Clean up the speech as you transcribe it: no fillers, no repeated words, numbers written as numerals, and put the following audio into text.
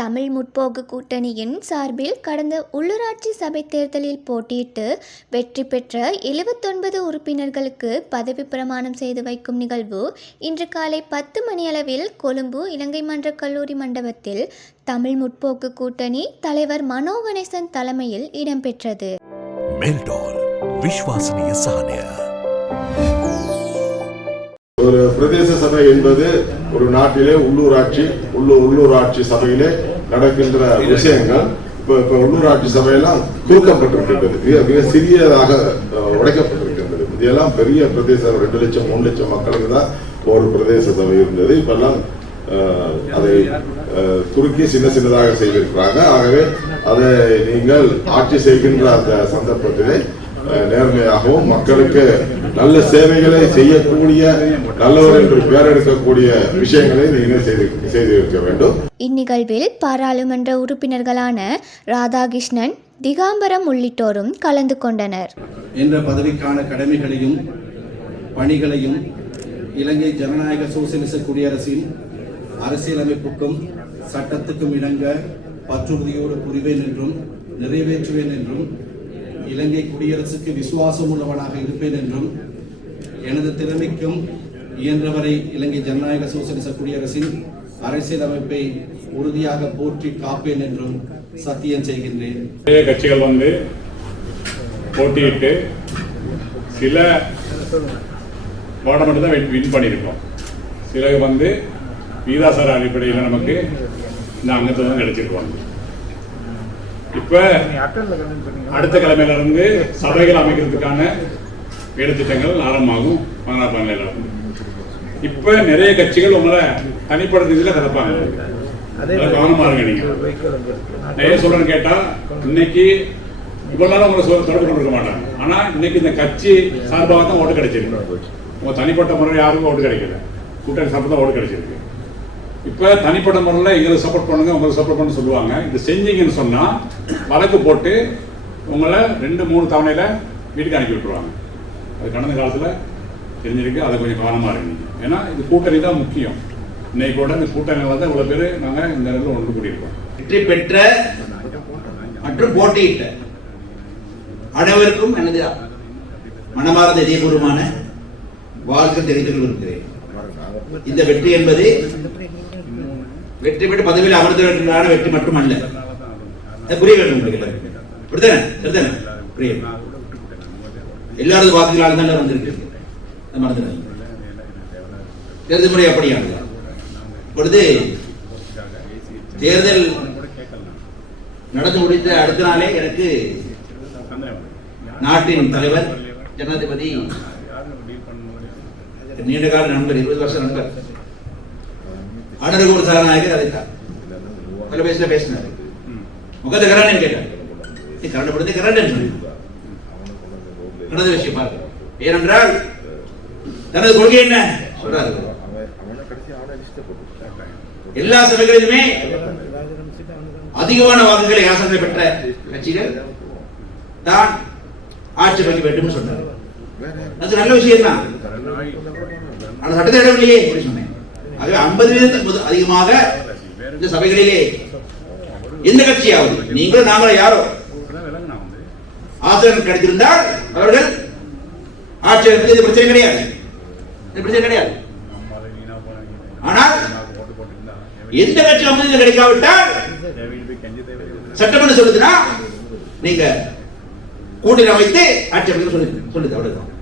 தமிழ் முற்போக்கு கூட்டணியின் சார்பில் கடந்த உள்ளூராட்சி சபை தேர்தலில் போட்டியிட்டு வெற்றி பெற்ற 79 உறுப்பினர்களுக்கு பதவி பிரமாணம் செய்து வைக்கும் நிகழ்வு இன்று காலை 10 மணியளவில் கொழும்பு இலங்கை மன்ற கல்லூரி மண்டபத்தில் தமிழ் முற்போக்கு கூட்டணி தலைவர் மனோ கணேசன் தலைமையில் இடம்பெற்றது. ஒரு பிரதேச சபை என்பது ஒரு நாட்டிலே உள்ளூராட்சி சபையிலே நடக்கின்ற விஷயங்கள் இப்ப உள்ளூராட்சி சபையெல்லாம் சுருக்கப்பட்டிருக்கின்றது, மிக சிறியதாக உடைக்கப்பட்டிருக்கின்றது. இதெல்லாம் பெரிய பிரதேசம் 2 லட்சம் 3 லட்சம் மக்களுக்கு தான் ஒரு பிரதேச சபை இருந்தது. இப்பெல்லாம் அதை சுருக்கி சின்னதாக செய்திருக்கிறாங்க. ஆகவே அதை நீங்கள் ஆட்சி செய்கின்ற அந்த சந்தர்ப்பத்திலே நேர்மையாகவும் மக்களுக்கு நல்ல சேவைகளை செய்யக்கூடிய நல்லவர் என்று பெயரெடுக்கக்கூடிய விஷயங்களை நீங்கள் செய்திருக்க வேண்டும். இந்நிகழ்வில் பாராளுமன்ற உறுப்பினர்களான ராதாகிருஷ்ணன், திகாம்பரம் உள்ளிட்டோரும் கலந்து கொண்டனர். என்ற பதவிக்கான கடமைகளையும் பணிகளையும் இலங்கை ஜனநாயக சோசியலிச குடியரசின் அரசியலமைப்புக்கும் சட்டத்துக்கும் இணங்க பற்றுறுதியோடு புரிவேன் என்றும் நிறைவேற்றுவேன் என்றும் இலங்கை குடியரசுக்கு விசுவாசம் உள்ளவனாக இருப்பேன் என்றும் எனது திறமைக்கும் இயன்றவரை இலங்கை ஜனநாயக சோசியலிச குடியரசின் அரசியலமைப்பை உறுதியாக போற்றி காப்பேன் என்றும் சத்தியம் செய்கின்றேன். கட்சிகள் வந்து போட்டியிட்டு சில வார்டு மட்டும் தான் வின் பண்ணியிருக்கோம். சில வந்து வீதாசார அடிப்படையில் நமக்கு இந்த அங்கத்துவம் கிடைச்சிருக்கோம். இப்ப அடுத்த கிழமையிலிருந்து சபைகள் அமைக்கிறதுக்கான வேலைத்திட்டங்கள் ஆரம்பமாகும். 16 இப்ப நிறைய கட்சிகள் உங்களை தனிப்படுத்துறதுல கலப்பாங்க. கவனமா இருங்க. நீங்க நிறைய சொல்றேன்னு கேட்டா இன்னைக்கு இவ்வளவு நாள் உங்களை தொடர்பு கொண்டிருக்க மாட்டாங்க. ஆனா இன்னைக்கு இந்த கட்சி சார்பாக தான் ஓட்டு கிடைச்சிருக்கு. உங்க தனிப்பட்ட முறையில் யாருக்கும் ஓட்டு கிடைக்கல, கூட்டணி சார்பாக தான் ஓட்டு கிடைச்சிருக்கு. இப்ப தனிப்பட்ட முறையில் எங்களுக்கு சப்போர்ட் பண்ணுங்க, உங்களுக்கு சப்போர்ட் பண்ண சொல்லுவாங்க. இது செஞ்சீங்கன்னு சொன்னா வழக்கு போட்டு உங்களை 2-3 தவணையில வீட்டுக்கு அனுப்பி விட்டுருவாங்க. அது கடந்த காலத்துல தெரிஞ்சிருக்கு. அதை கொஞ்சம் கவனமா இருக்கீங்க. ஏன்னா இது கூட்டணி தான் முக்கியம். இன்னைக்கு கூட இந்த கூட்டணியில தான் இவ்வளவு பேர் நாங்க இந்த இடத்துல ஒன்று கூட்டியிருக்கோம். வெற்றி பெற்ற மற்றும் போட்டியிட்ட அனைவருக்கும் எனது மனமார்ந்த இதயபூர்வமான வாழ்த்துக்கள் தெரிவித்துக் கொள்கிறேன். இந்த வெற்றி என்பது வெற்றி பெற்று பதவியில் அமர்ந்தவர்களுக்கான வெற்றி மட்டுமல்ல. புரிய வேண்டும் உங்களுக்கு. எல்லாரது வாக்குகளால் தான் வந்திருக்கு. தேர்தல் முறை அப்படியானது. இப்பொழுது தேர்தல் நடந்து முடித்த அடுத்த நாளே எனக்கு நாட்டின் தலைவர் ஜனாதிபதி நீண்டகால நண்பர் 20 வருஷ நண்பர் அனுரகுமார் சரணாயகர் அழைத்தார். தொலைபேசியில் பேசினார். முகத்தை கரண்ட் கேட்டார். கரண்ட் படுத்து கரண்ட் சொல்லி நடந்த விஷயம் பாருங்க. ஏனென்றால் தனது கொள்கை என்ன சொல்றாரு? எல்லா சபைகளிலுமே அதிகமான வாக்குகளை ஆசனை பெற்ற கட்சிகள் தான் ஆட்சி அமைக்க வேண்டும் சொன்னார். அது நல்ல விஷயம் தான். ஆனா சட்டத்தை இடவில்லையே சொன்னேன். ஆகவே 50% அதிகமாக இந்த சபைகளிலே எந்த கட்சியாவது நீங்களும் நாங்களும் யாரோ ஆசிரியர் கிடைத்திருந்தால் அவர்கள் ஆட்சி அமைப்பது இது பிரச்சனை கிடையாது. ஆனால் எந்த கட்சி அமைதி கிடைக்காவிட்டால் சட்டமன்ற சொல்லுதுன்னா நீங்க கூட்டணி அமைத்து ஆட்சி அமைக்க சொல்லுது. அவ்வளவுதான்.